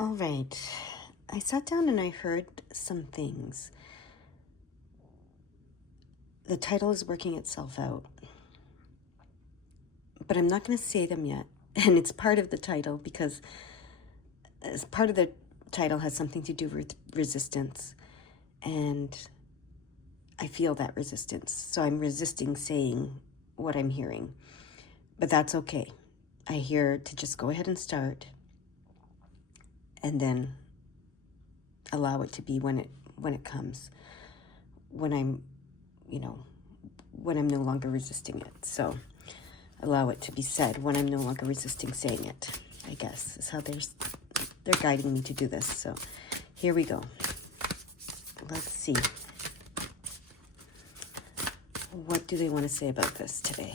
All right. I sat down and I heard some things. The title is working itself out, but I'm not going to say them yet. And it's part of the title because as part of the title has something to do with resistance. And I feel that resistance. So I'm resisting saying what I'm hearing. But that's okay. I hear to just go ahead and start and then allow it to be when it comes. When I'm no longer resisting it. So allow it to be said when I'm no longer resisting saying it, I guess, is how they're guiding me to do this. So here we go. Let's see. What do they want to say about this today?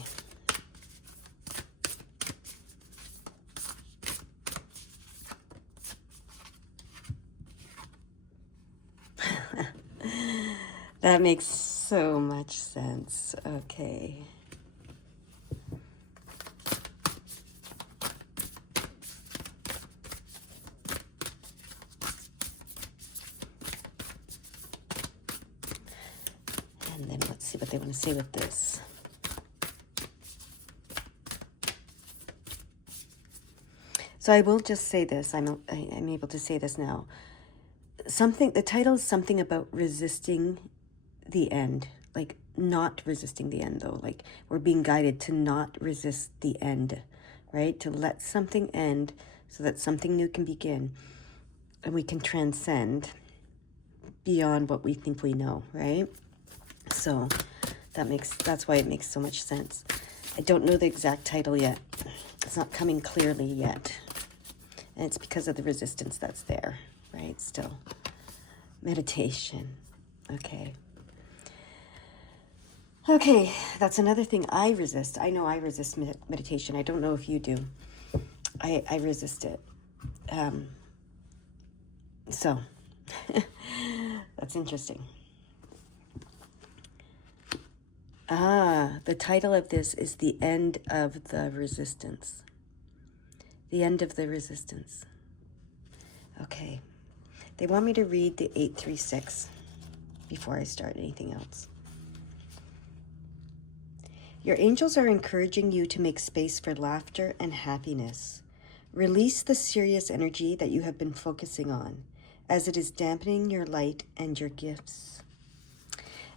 That makes so much sense. Okay. And then let's see what they want to say with this. So I will just say this. I'm able to say this now. The title is something about resisting the end, like not resisting the end though, like we're being guided to not resist the end, right? To let something end so that something new can begin and we can transcend beyond what we think we know, right? So that's why it makes so much sense. I don't know the exact title yet. It's not coming clearly yet. And it's because of the resistance that's there, right? Still. Meditation. Okay, that's another thing I resist. I know I resist meditation. I don't know if you do. I resist it. So, that's interesting. The title of this is The End of the Resistance. The End of the Resistance. Okay. They want me to read the 836 before I start anything else. Your angels are encouraging you to make space for laughter and happiness. Release the serious energy that you have been focusing on, as it is dampening your light and your gifts.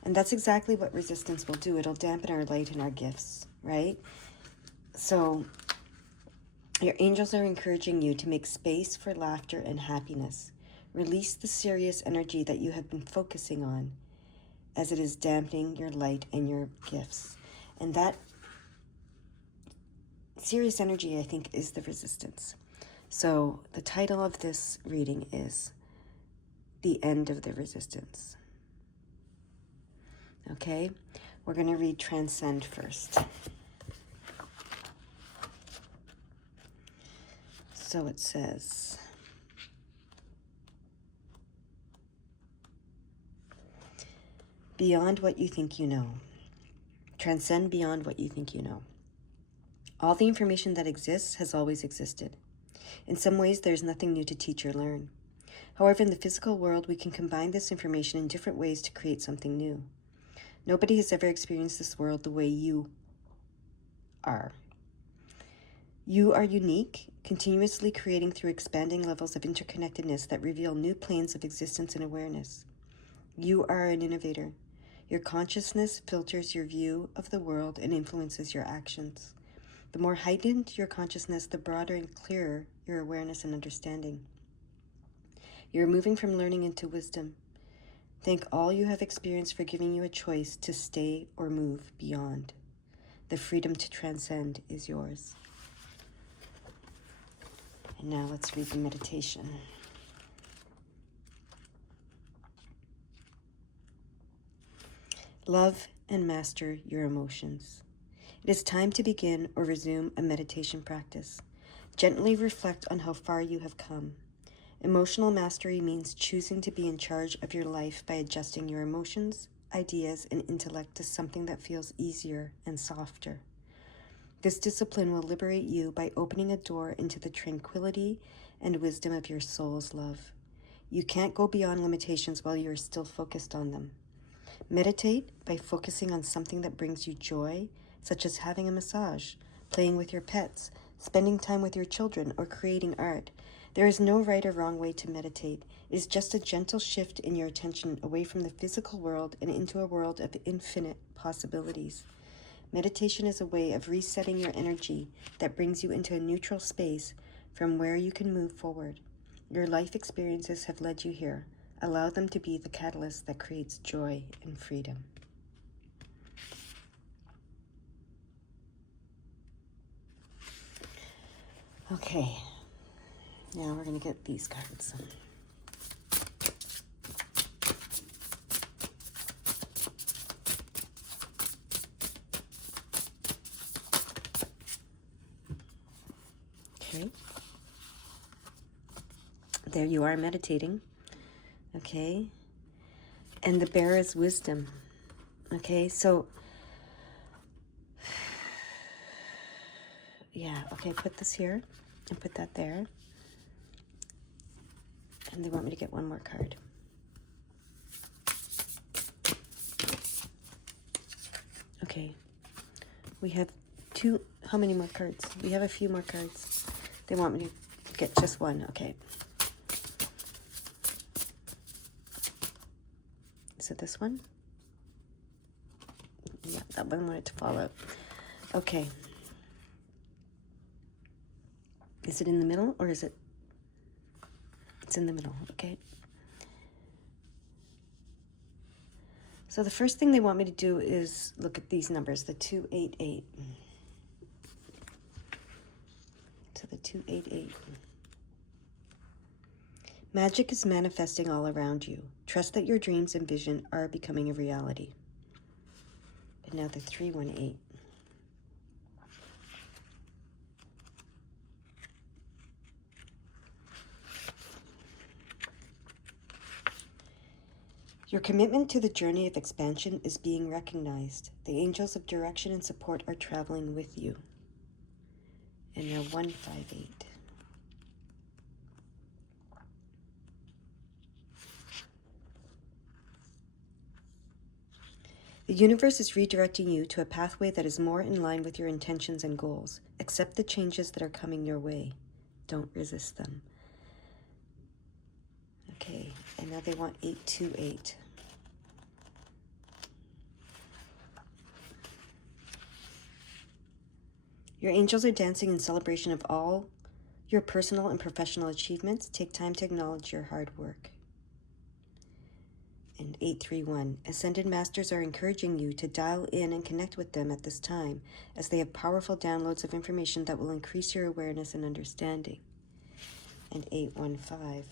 And that's exactly what resistance will do. It'll dampen our light and our gifts, right? So your angels are encouraging you to make space for laughter and happiness. Release the serious energy that you have been focusing on, as it is dampening your light and your gifts. And that serious energy, I think, is the resistance. So the title of this reading is The End of the Resistance. Okay, we're going to read Transcend first. So it says, beyond what you think you know. Transcend beyond what you think you know. All the information that exists has always existed. In some ways, there is nothing new to teach or learn. However, in the physical world, we can combine this information in different ways to create something new. Nobody has ever experienced this world the way you are. You are unique, continuously creating through expanding levels of interconnectedness that reveal new planes of existence and awareness. You are an innovator. Your consciousness filters your view of the world and influences your actions. The more heightened your consciousness, the broader and clearer your awareness and understanding. You're moving from learning into wisdom. Thank all you have experienced for giving you a choice to stay or move beyond. The freedom to transcend is yours. And now let's read the meditation. Love and master your emotions. It is time to begin or resume a meditation practice. Gently reflect on how far you have come. Emotional mastery means choosing to be in charge of your life by adjusting your emotions, ideas, and intellect to something that feels easier and softer. This discipline will liberate you by opening a door into the tranquility and wisdom of your soul's love. You can't go beyond limitations while you are still focused on them. Meditate by focusing on something that brings you joy, such as having a massage, playing with your pets, spending time with your children, or creating art. There is no right or wrong way to meditate. It is just a gentle shift in your attention away from the physical world and into a world of infinite possibilities. Meditation is a way of resetting your energy that brings you into a neutral space from where you can move forward. Your life experiences have led you here. Allow them to be the catalyst that creates joy and freedom. Okay, now we're going to get these cards. Okay. There you are meditating. Okay. And the bear is wisdom. Okay, so yeah, okay, put this here and put that there. And they want me to get one more card. Okay, we have how many more cards? We have a few more cards. They want me to get just one. Okay. Is it this one? Yeah, that one wanted to fall out. Okay. Is it in the middle or is it? It's in the middle, okay. So the first thing they want me to do is look at these numbers, the 288. So the 288. Magic is manifesting all around you. Trust that your dreams and vision are becoming a reality. And now the 318. Your commitment to the journey of expansion is being recognized. The angels of direction and support are traveling with you. And now 158. The universe is redirecting you to a pathway that is more in line with your intentions and goals. Accept the changes that are coming your way. Don't resist them. Okay, and now they want 828. Your angels are dancing in celebration of all your personal and professional achievements. Take time to acknowledge your hard work. And 831. Ascended Masters are encouraging you to dial in and connect with them at this time, as they have powerful downloads of information that will increase your awareness and understanding. And 815.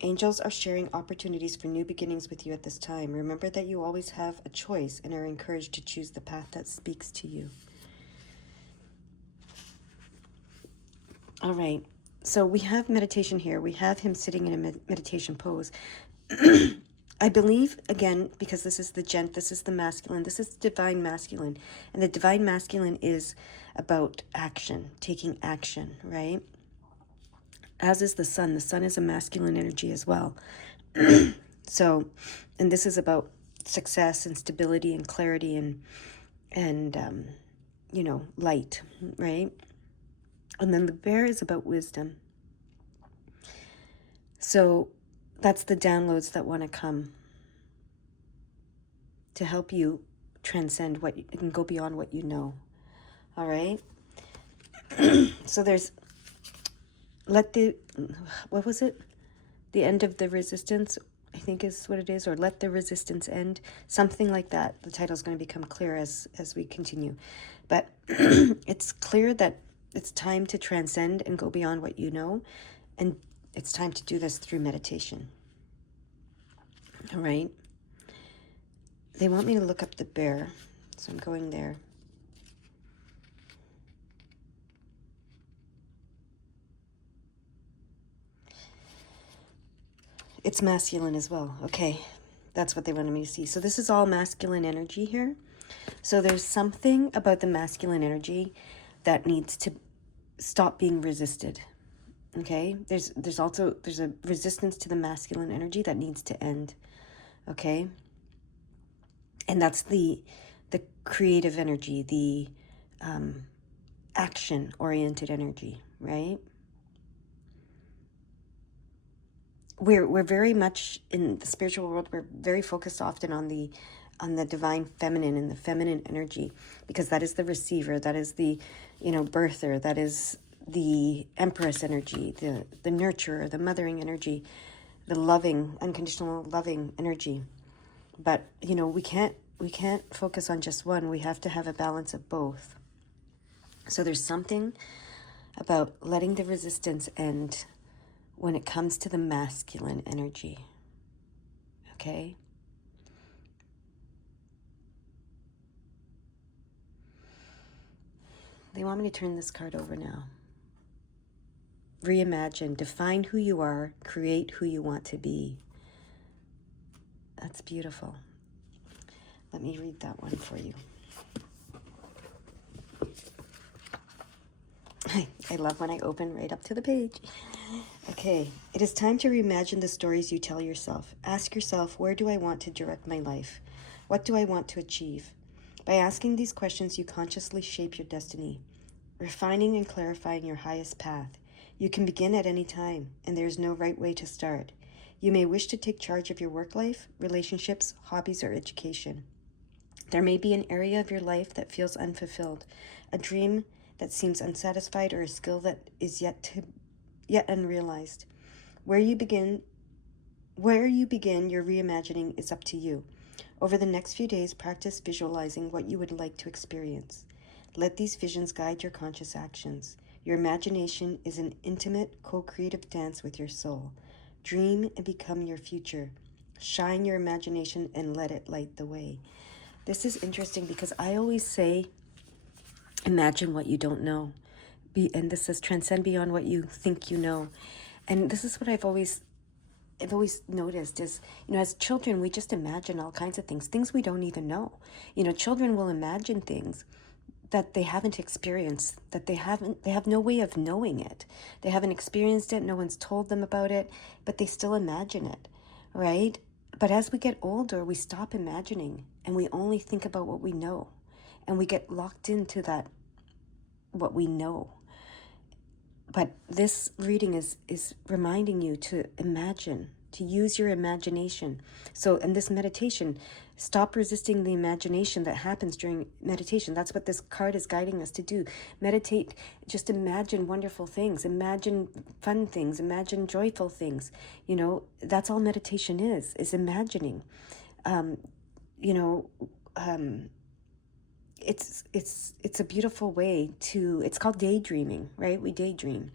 Angels are sharing opportunities for new beginnings with you at this time. Remember that you always have a choice and are encouraged to choose the path that speaks to you. All right. So we have meditation here. We have him sitting in a meditation pose. I believe, again, because this is the masculine, this is divine masculine. And the divine masculine is about action, taking action, right? As is the sun. The sun is a masculine energy as well. So, and this is about success and stability and clarity and light, right? And then the bear is about wisdom. So that's the downloads that want to come to help you transcend and go beyond what you know. All right? So there's, what was it? The end of the resistance, I think is what it is, or let the resistance end. Something like that. The title's going to become clear as we continue. But it's clear that it's time to transcend and go beyond what you know. And it's time to do this through meditation. All right. They want me to look up the bear. So I'm going there. It's masculine as well. Okay. That's what they wanted me to see. So this is all masculine energy here. So there's something about the masculine energy that needs to stop being resisted. Okay? There's a resistance to the masculine energy that needs to end. Okay? And that's the creative energy, the action-oriented energy, right? We're very much in the spiritual world. We're very focused often on the divine feminine and the feminine energy, because that is the receiver, that is the birther, that is the empress energy, the nurturer, the mothering energy, the loving, unconditional loving energy. But we can't focus on just one. We have to have a balance of both. So there's something about letting the resistance end when it comes to the masculine energy. Okay? They want me to turn this card over now. Reimagine, define who you are, create who you want to be. That's beautiful. Let me read that one for you. I love when I open right up to the page. Okay, it is time to reimagine the stories you tell yourself. Ask yourself, where do I want to direct my life? What do I want to achieve? By asking these questions, you consciously shape your destiny, refining and clarifying your highest path. You can begin at any time, and there is no right way to start. You may wish to take charge of your work life, relationships, hobbies, or education. There may be an area of your life that feels unfulfilled, a dream that seems unsatisfied, or a skill that is yet unrealized. Where you begin your reimagining is up to you. Over the next few days, practice visualizing what you would like to experience. Let these visions guide your conscious actions. Your imagination is an intimate, co-creative dance with your soul. Dream and become your future. Shine your imagination and let it light the way. This is interesting because I always say, imagine what you don't know. And this says, transcend beyond what you think you know. And this is what I've always noticed is, as children, we just imagine all kinds of things we don't even know. Children will imagine things that they haven't experienced, that they have no way of knowing it. They haven't experienced it. No one's told them about it, but they still imagine it, right? But as we get older, we stop imagining and we only think about what we know, and we get locked into that, what we know. But this reading is reminding you to imagine, to use your imagination. So in this meditation, stop resisting the imagination that happens during meditation. That's what this card is guiding us to do. Meditate, just imagine wonderful things, imagine fun things, imagine joyful things. That's all meditation is imagining. It's a beautiful way to, it's called daydreaming, right? We daydream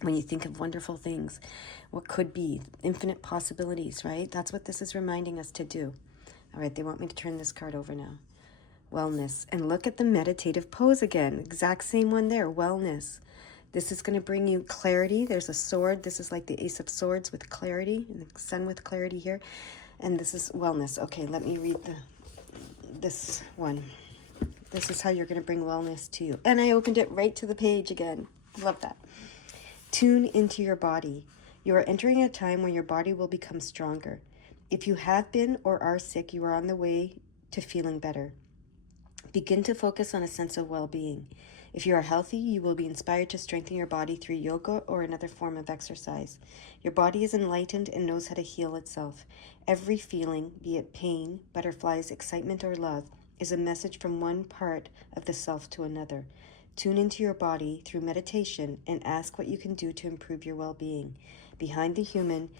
when you think of wonderful things, what could be, infinite possibilities, right? That's what this is reminding us to do. All right, they want me to turn this card over now. Wellness. And look at the meditative pose again. Exact same one there, wellness. This is going to bring you clarity. There's a sword. This is like the Ace of Swords with clarity, and the Sun with clarity here. And this is wellness. Okay, let me read this one. This is how you're going to bring wellness to you. And I opened it right to the page again. Love that. Tune into your body. You are entering a time when your body will become stronger. If you have been or are sick, you are on the way to feeling better. Begin to focus on a sense of well-being. If you are healthy, you will be inspired to strengthen your body through yoga or another form of exercise. Your body is enlightened and knows how to heal itself. Every feeling, be it pain, butterflies, excitement, or love, is a message from one part of the self to another. Tune into your body through meditation and ask what you can do to improve your well-being. Behind the human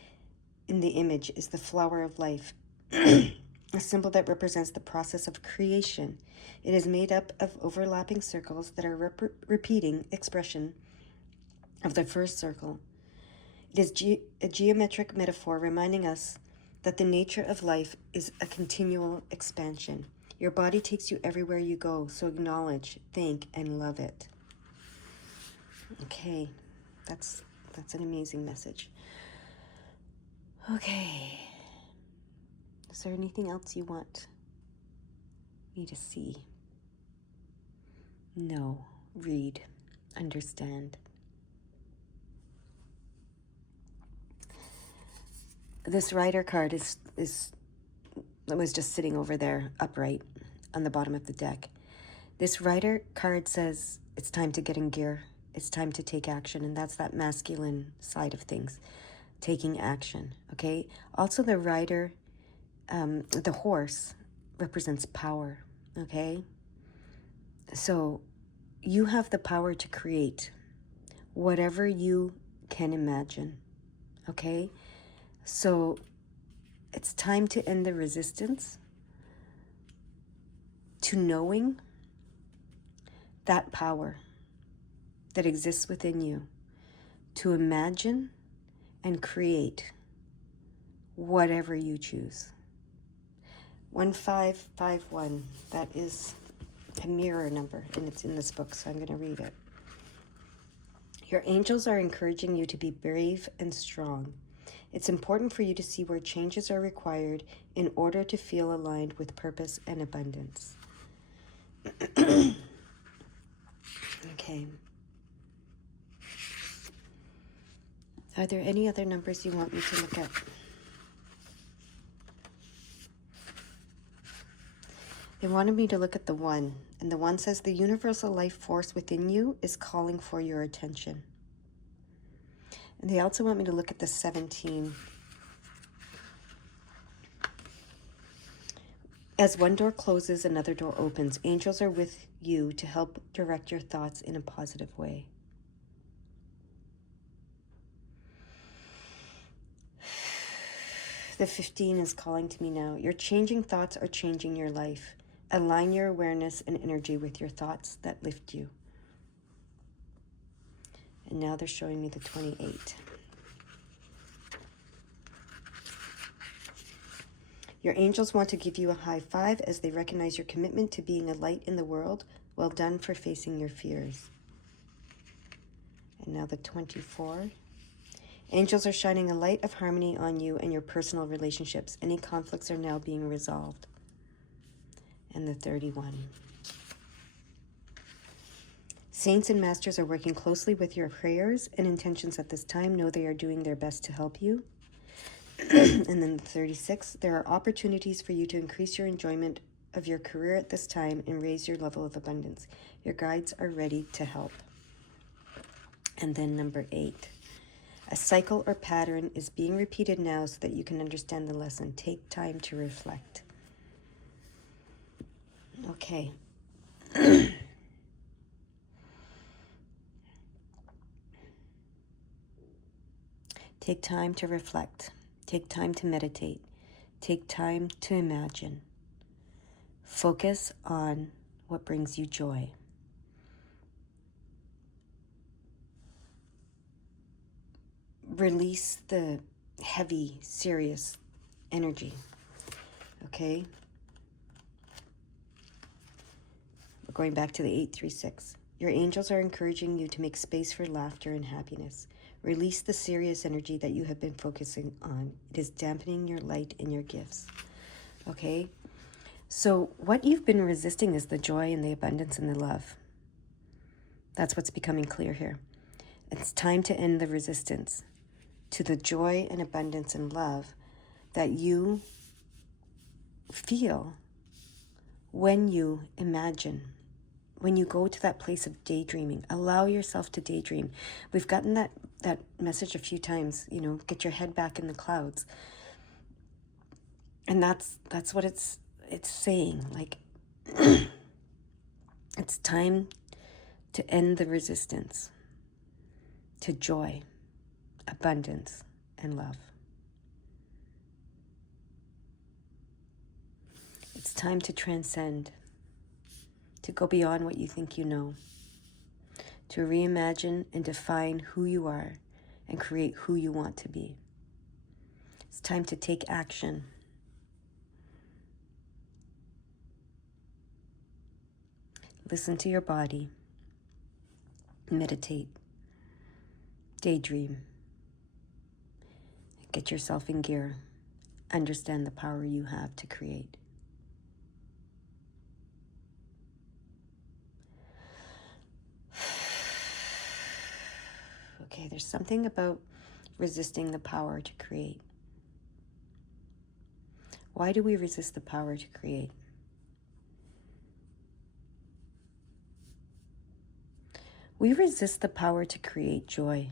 in the image is the flower of life, a symbol that represents the process of creation. It is made up of overlapping circles that are repeating expression of the first circle. It is a geometric metaphor reminding us that the nature of life is a continual expansion. Your body takes you everywhere you go, so acknowledge, thank, and love it. Okay, that's an amazing message. Okay, is there anything else you want me to see, know, read, understand. This Rider card was just sitting over there upright on the bottom of the deck. This Rider card says it's time to get in gear. It's time to take action, and that's that masculine side of things, taking action, okay? Also, the Rider, the horse, represents power, okay? So you have the power to create whatever you can imagine, okay? So it's time to end the resistance to knowing that power that exists within you, to imagine and create whatever you choose. 1551, that is a mirror number, and it's in this book, so I'm going to read it. Your angels are encouraging you to be brave and strong. It's important for you to see where changes are required in order to feel aligned with purpose and abundance. Okay. Are there any other numbers you want me to look at? They wanted me to look at the 1, and the 1 says the universal life force within you is calling for your attention. And they also want me to look at the 17. As one door closes, another door opens. Angels are with you to help direct your thoughts in a positive way. The 15 is calling to me now. Your changing thoughts are changing your life. Align your awareness and energy with your thoughts that lift you. And now they're showing me the 28. Your angels want to give you a high five as they recognize your commitment to being a light in the world. Well done for facing your fears. And now the 24. Angels are shining a light of harmony on you and your personal relationships. Any conflicts are now being resolved. And the 31. Saints and masters are working closely with your prayers and intentions at this time. Know they are doing their best to help you. And then the 36. There are opportunities for you to increase your enjoyment of your career at this time and raise your level of abundance. Your guides are ready to help. And then number 8. A cycle or pattern is being repeated now so that you can understand the lesson. Take time to reflect. Okay. Take time to reflect. Take time to meditate. Take time to imagine. Focus on what brings you joy. Release the heavy, serious energy. Okay? We're going back to the 836. Your angels are encouraging you to make space for laughter and happiness. Release the serious energy that you have been focusing on. It is dampening your light and your gifts. Okay? So what you've been resisting is the joy and the abundance and the love. That's what's becoming clear here. It's time to end the resistance to the joy and abundance and love that you feel when you imagine, when you go to that place of daydreaming. Allow yourself to daydream. We've gotten that message a few times, get your head back in the clouds. And that's what it's saying. Like, it's time to end the resistance to joy, abundance, and love. It's time to transcend, to go beyond what you think you know, to reimagine and define who you are and create who you want to be. It's time to take action. Listen to your body. Meditate. Daydream. Get yourself in gear. Understand the power you have to create. Okay, there's something about resisting the power to create. Why do we resist the power to create? We resist the power to create joy.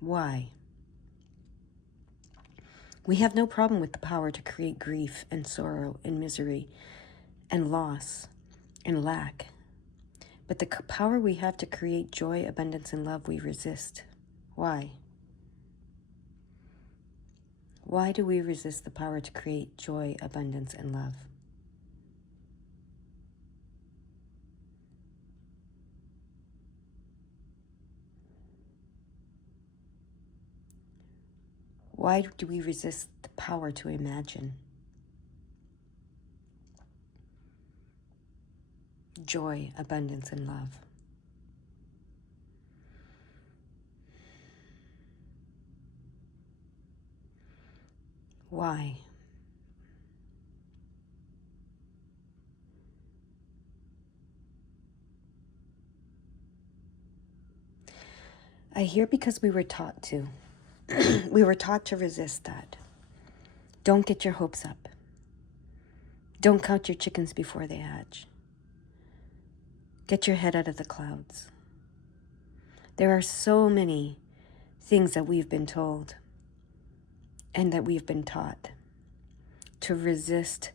Why? We have no problem with the power to create grief and sorrow and misery and loss and lack. But the power we have to create joy, abundance, and love, we resist. Why? Why do we resist the power to create joy, abundance, and love? Why do we resist the power to imagine joy, abundance, and love? Why? I hear because we were taught to. We were taught to resist that. Don't get your hopes up. Don't count your chickens before they hatch. Get your head out of the clouds. There are so many things that we've been told and that we've been taught to resist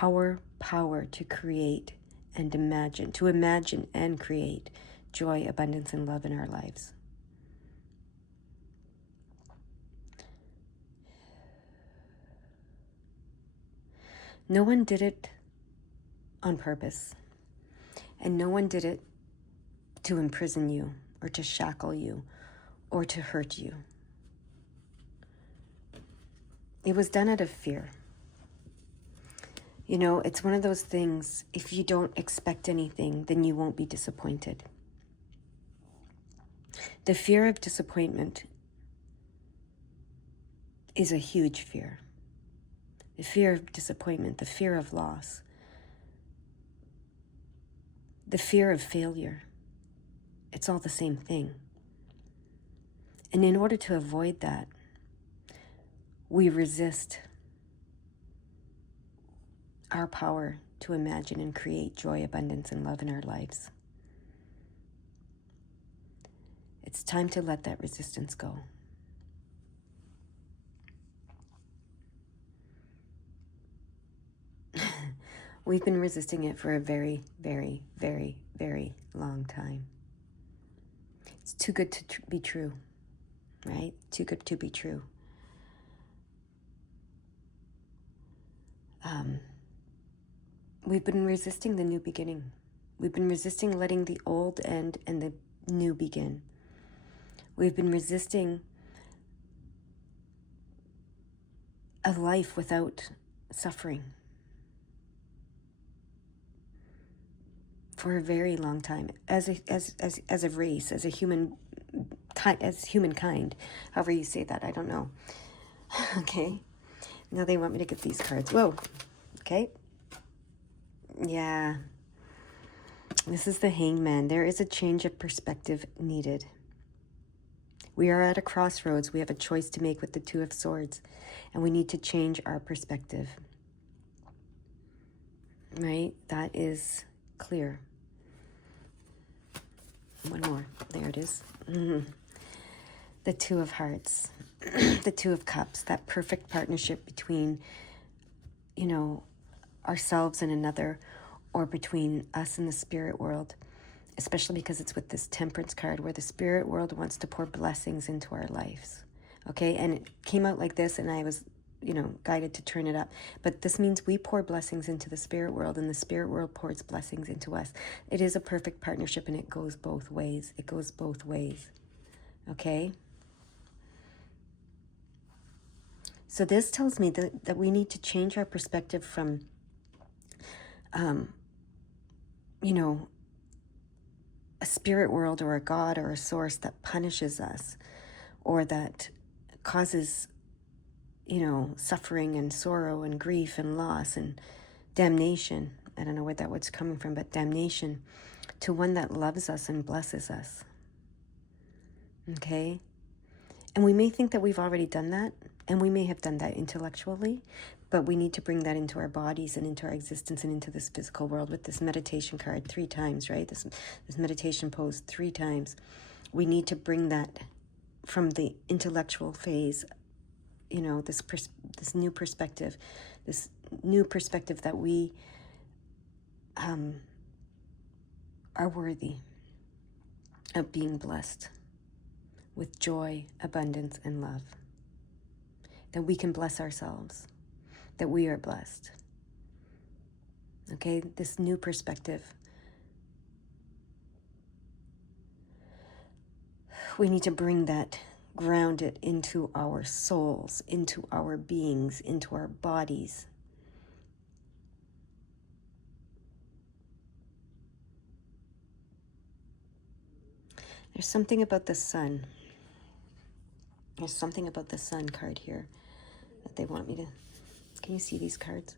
our power to create and imagine, to imagine and create joy, abundance, and love in our lives. No one did it on purpose, and no one did it to imprison you or to shackle you or to hurt you. It was done out of fear. You know, it's one of those things, if you don't expect anything, then you won't be disappointed. The fear of disappointment is a huge fear. The fear of disappointment, the fear of loss, the fear of failure. It's all the same thing. And in order to avoid that, we resist our power to imagine and create joy, abundance, and love in our lives. It's time to let that resistance go. We've been resisting it for a very, very, very, very long time. It's too good to be true, right? Too good to be true. We've been resisting the new beginning. We've been resisting letting the old end and the new begin. We've been resisting a life without suffering for a very long time, as a race, as humankind, however you say that, I don't know. Okay, now they want me to get these cards. Whoa, okay. Yeah, this is the Hangman. There is a change of perspective needed. We are at a crossroads. We have a choice to make with the Two of Swords, and we need to change our perspective. Right? That is clear. One more. There it is. The Two of Hearts, the Two of Cups, that perfect partnership between, you know, ourselves and another, or between us and the spirit world, especially because it's with this Temperance card where the spirit world wants to pour blessings into our lives. Okay, and it came out like this, and I was, you know, guided to turn it up. But this means we pour blessings into the spirit world, and the spirit world pours blessings into us. It is a perfect partnership, and it goes both ways. It goes both ways. Okay? So this tells me that we need to change our perspective from, you know, a spirit world or a God or a source that punishes us or that causes, you know, suffering and sorrow and grief and loss and damnation. I don't know where that word's coming from, but damnation, to one that loves us and blesses us. Okay? And we may think that we've already done that, and we may have done that intellectually, but we need to bring that into our bodies and into our existence and into this physical world with this meditation card 3 times, right? This meditation pose 3 times. We need to bring that from the intellectual phase, this new perspective that we are worthy of being blessed with joy, abundance, and love. That we can bless ourselves, that we are blessed. Okay, this new perspective. We need to bring that, ground it into our souls, into our beings, into our bodies. There's something about the sun. There's something about the sun card here that they want me to... Can you see these cards?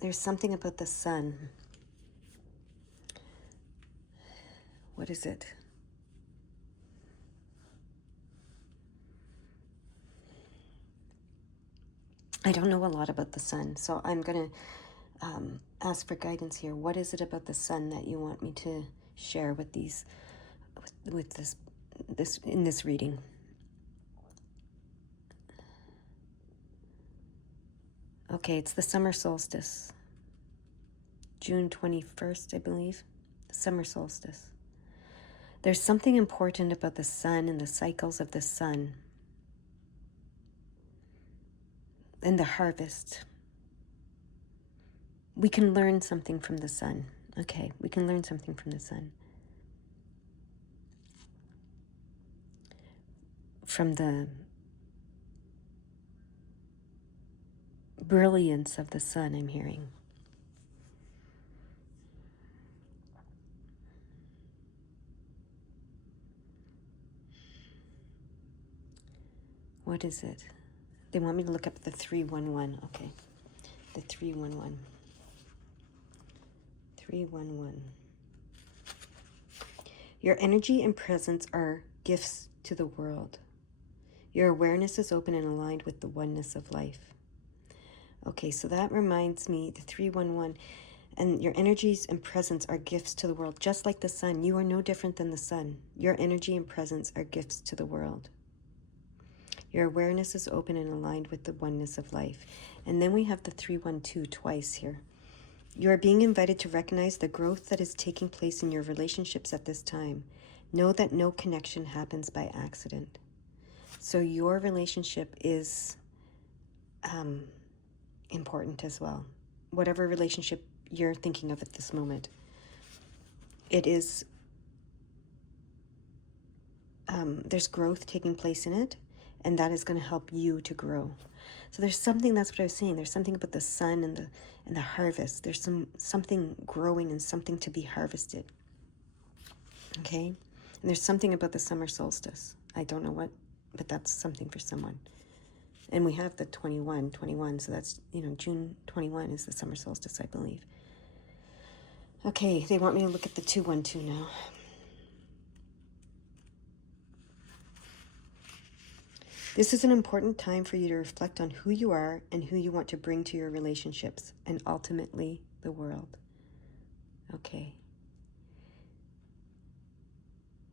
There's something about the sun. What is it? I don't know a lot about the sun, so I'm going to ask for guidance here. What is it about the sun that you want me to share with these, with this in this reading? Okay, it's the summer solstice. June 21st, I believe. The summer solstice. There's something important about the sun and the cycles of the sun and the harvest. We can learn something from the sun. Okay, we can learn something from the sun. From the brilliance of the sun, I'm hearing. What is it? They want me to look up the 311. Okay, the 311. 311. Your energy and presence are gifts to the world. Your awareness is open and aligned with the oneness of life. Okay, so that reminds me, the 311, and your energies and presence are gifts to the world. Just like the sun, you are no different than the sun. Your energy and presence are gifts to the world. Your awareness is open and aligned with the oneness of life. And then we have the 312 twice here. You are being invited to recognize the growth that is taking place in your relationships at this time. Know that no connection happens by accident. So your relationship is important as well. Whatever relationship you're thinking of at this moment, it is, there's growth taking place in it, and that is going to help you to grow. So there's something, that's what I was saying, there's something about the sun and the harvest. There's something growing and something to be harvested. Okay? And there's something about the summer solstice. I don't know what, but that's something for someone. And we have the 21, so that's, June 21 is the summer solstice, I believe. Okay, they want me to look at the 212 now. This is an important time for you to reflect on who you are and who you want to bring to your relationships and ultimately the world. Okay.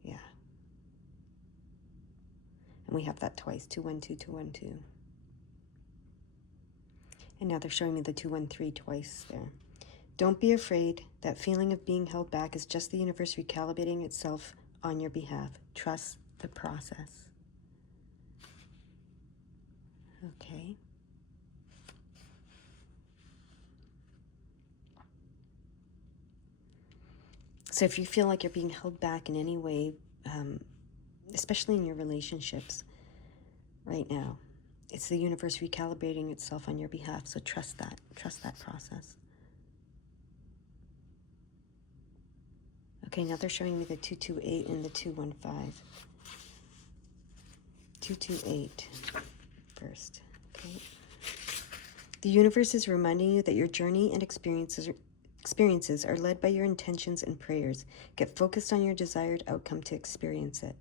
Yeah. And we have that twice, 212, 212. And now they're showing me the 213 twice there. Don't be afraid. That feeling of being held back is just the universe recalibrating itself on your behalf. Trust the process. Okay. So if you feel like you're being held back in any way, especially in your relationships right now, it's the universe recalibrating itself on your behalf. So trust that process. Okay, now they're showing me the 228 and the 215. 228 first. Okay. The universe is reminding you that your journey and experiences are led by your intentions and prayers. Get focused on your desired outcome to experience it.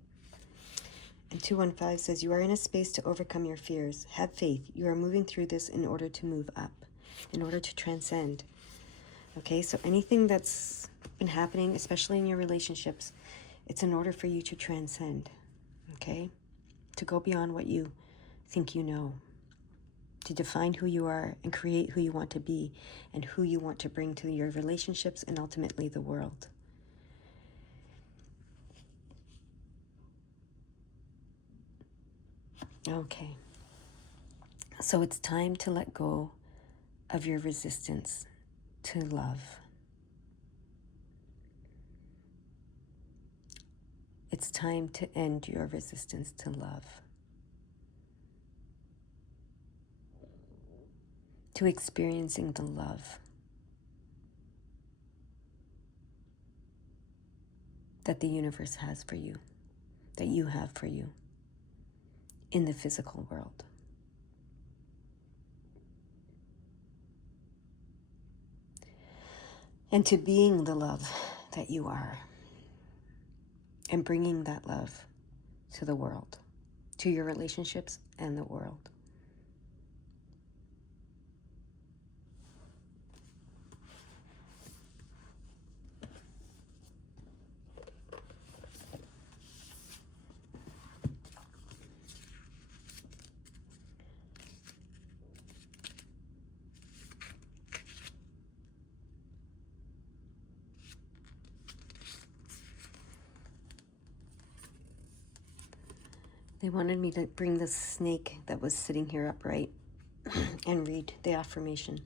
And 215 says, you are in a space to overcome your fears. Have faith. You are moving through this in order to move up, in order to transcend. Okay, so anything that's been happening, especially in your relationships, it's in order for you to transcend. Okay, to go beyond what you think you know, to define who you are and create who you want to be and who you want to bring to your relationships and ultimately the world. Okay, so it's time to let go of your resistance to love. It's time to end your resistance to love. To experiencing the love that the universe has for you, that you have for you in the physical world. And to being the love that you are and bringing that love to the world, to your relationships and the world. They wanted me to bring the snake that was sitting here upright and read the affirmation.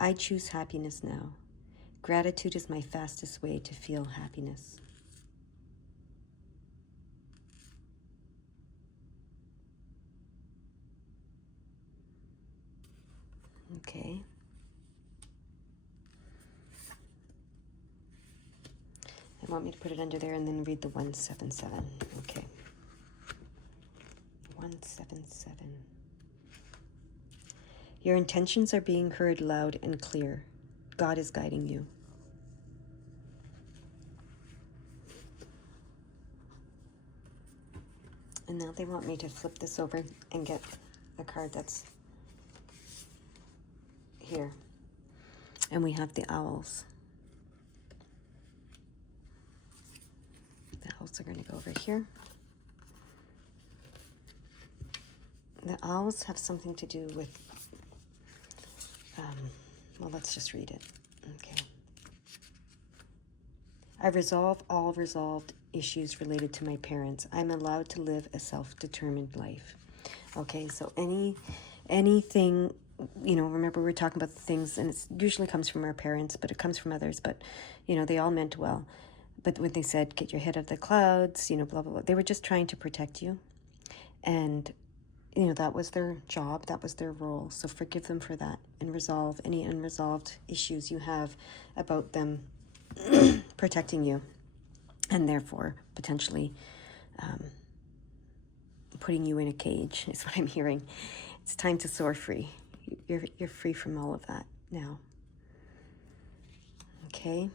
I choose happiness now. Gratitude is my fastest way to feel happiness. Okay. They want me to put it under there and then read the 177. Okay. 177. Your intentions are being heard loud and clear. God is guiding you. And now they want me to flip this over and get the card that's here. And we have the owls. The owls are going to go over here. The owls have something to do with, well, let's just read it. Okay. I resolve all resolved issues related to my parents. I'm allowed to live a self-determined life. Okay, so anything, you know, remember we're talking about the things, and it usually comes from our parents, but it comes from others, but, you know, they all meant well. But when they said, get your head out of the clouds, you know, blah, blah, blah, they were just trying to protect you. And, you know, that was their job, that was their role. So forgive them for that and resolve any unresolved issues you have about them protecting you, and therefore potentially putting you in a cage is what I'm hearing. It's time to soar free. You're free from all of that now. Okay.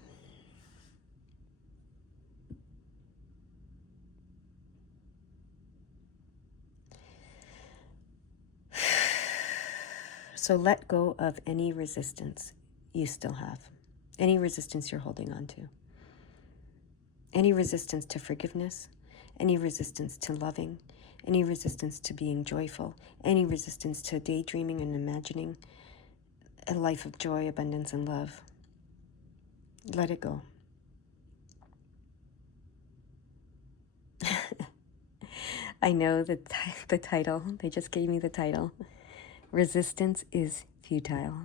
So let go of any resistance you still have, any resistance you're holding on to, any resistance to forgiveness, any resistance to loving, any resistance to being joyful, any resistance to daydreaming and imagining a life of joy, abundance, and love. Let it go. I know the title, they just gave me the title. Resistance is futile.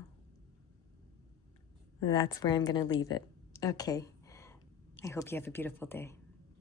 That's where I'm going to leave it. Okay. I hope you have a beautiful day.